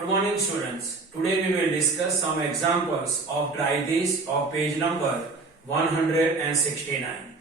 Good morning students. Today we will discuss some examples of dry this of page number 169.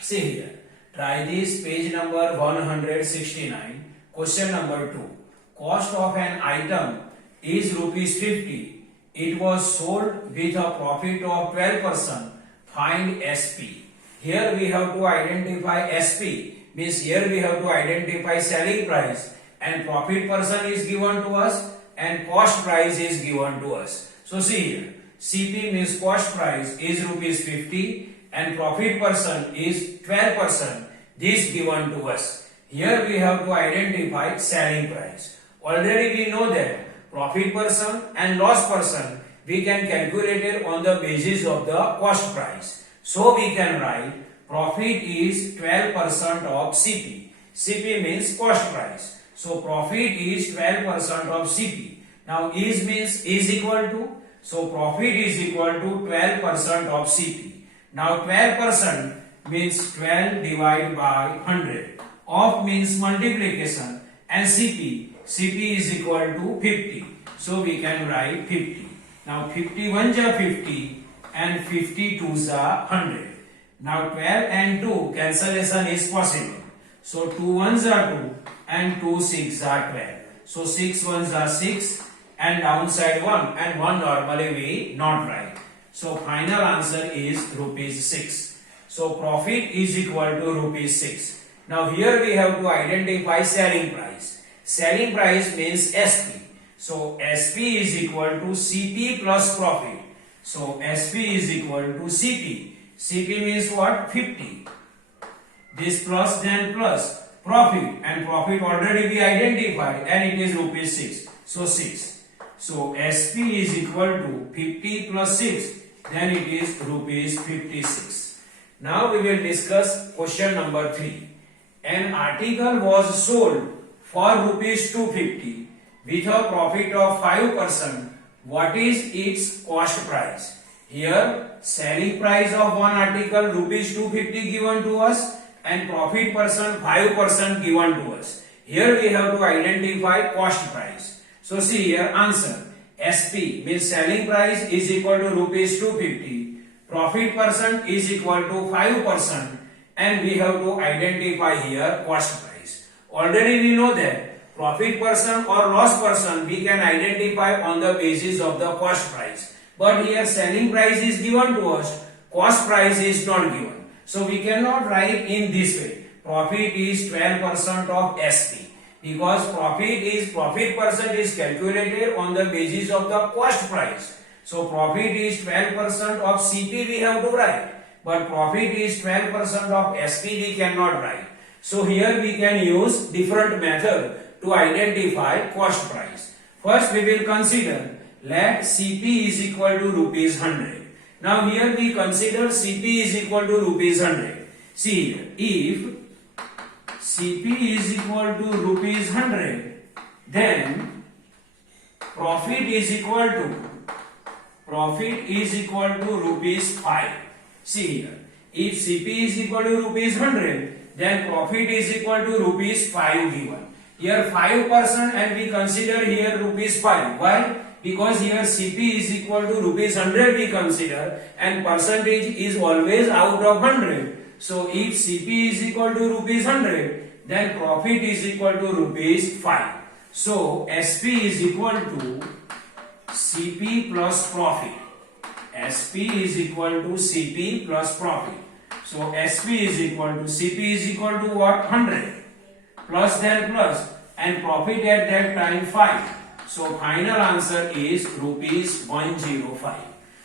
See here. Try this page number 169. Question number 2. Cost of an item is rupees 50. It was sold with a profit of 12%. Find SP. Here we have to identify SP. Means here we have to identify selling price. And profit percent is given to us and cost price is given to us. So see here, CP means cost price is rupees 50 and profit percent is 12%. This given to us. Here we have to identify selling price. Already we know that profit percent and loss percent we can calculate it on the basis of the cost price. So we can write profit is 12% of CP. CP means cost price. So profit is 12% of CP. Now is means is equal to. So profit is equal to 12% of CP. Now 12% means 12 divided by 100. Of means multiplication and CP is equal to 50. So we can write 50. Now 51 is 50 and 52 is 100. Now 12 and 2 cancellation is possible. So 2 ones are 2 and 2 6 are 12. So 6 ones are 6 and downside 1 and 1 normally we not write. So final answer is rupees 6. So profit is equal to rupees 6. Now here we have to identify selling price. Selling price means SP. So SP is equal to CP plus profit. So SP is equal to CP. CP means what? 50. This plus then plus profit and profit already we identified and it is rupees 6. So 6. So SP is equal to 50 plus 6 then it is rupees 56. Now we will discuss question number 3. An article was sold for rupees 250 with a profit of 5%. What is its cost price? Here selling price of one article rupees 250 given to us and profit percent 5% given to us. Here we have to identify cost price. So see here answer. SP means selling price is equal to rupees 250. Profit percent is equal to 5% and we have to identify here cost price. Already we know that profit percent or loss percent we can identify on the basis of the cost price. But here selling price is given to us, cost price is not given. So we cannot write in this way. Profit is 12% of SP because profit percent is calculated on the basis of the cost price. So profit is 12% of CP we have to write, but profit is 12% of SP we cannot write. So here we can use different method to identify cost price. First we will consider let CP is equal to rupees 100. Now here we consider CP is equal to rupees 100. See here, if CP is equal to rupees 100, then profit is equal to rupees 5. See here, if CP is equal to rupees 100, then profit is equal to rupees 5 given. Here 5% and we consider here rupees 5. Why? Because here CP is equal to rupees 100 we consider and percentage is always out of 100. So if CP is equal to rupees 100 then profit is equal to rupees 5. So SP is equal to CP plus profit. SP is equal to CP plus profit. So SP is equal to CP is equal to what? 100 plus then plus and profit at that time 5. So final answer is rupees 105.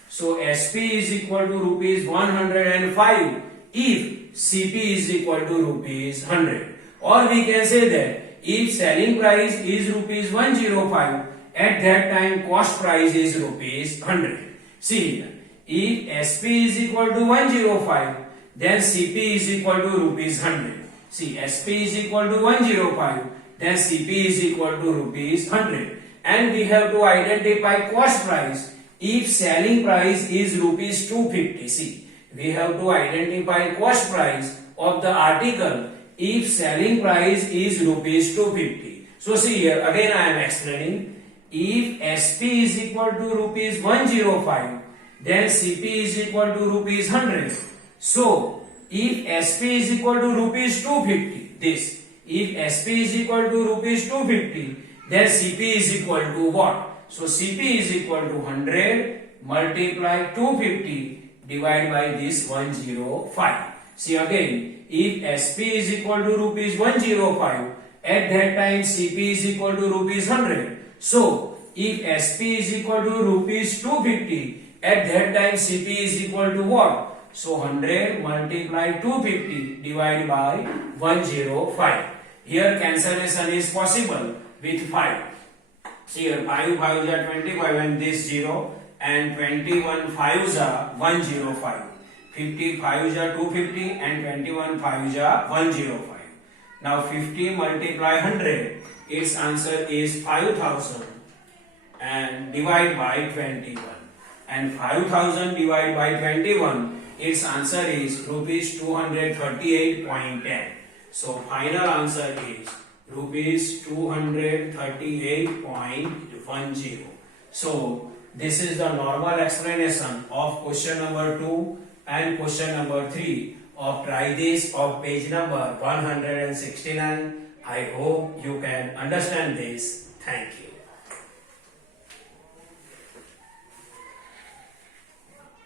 So SP is equal to rupees 105 if CP is equal to rupees 100. Or we can say that if selling price is rupees 105, at that time cost price is rupees 100. See here, if SP is equal to 105, then CP is equal to rupees 100. See, SP is equal to 105, then CP is equal to rupees 100. And we have to identify cost price if selling price is rupees 250. See, we have to identify cost price of the article if selling price is rupees 250. So see here, again I am explaining. If SP is equal to rupees 105, then CP is equal to rupees 100. So if SP is equal to rupees 250, this. If SP is equal to rupees 250, then CP is equal to what? So CP is equal to 100 multiply 250 divided by this 105. See again, if SP is equal to rupees 105, at that time CP is equal to rupees 100. So if SP is equal to rupees 250, at that time CP is equal to what? So 100 multiply 250 divided by 105. Here cancellation is possible with 5. See here, 5 5s are 25 and this 0, and 21 5s are 105. 50 5s are 250 and 21 5s are 105. Now 50 multiply 100, its answer is 5000 and divide by 21. And 5000 divided by 21, its answer is rupees 238.10. So final answer is rupees 238.10. So this is the normal explanation of question number 2 and question number 3 of try this of page number 169. I hope you can understand this. Thank you.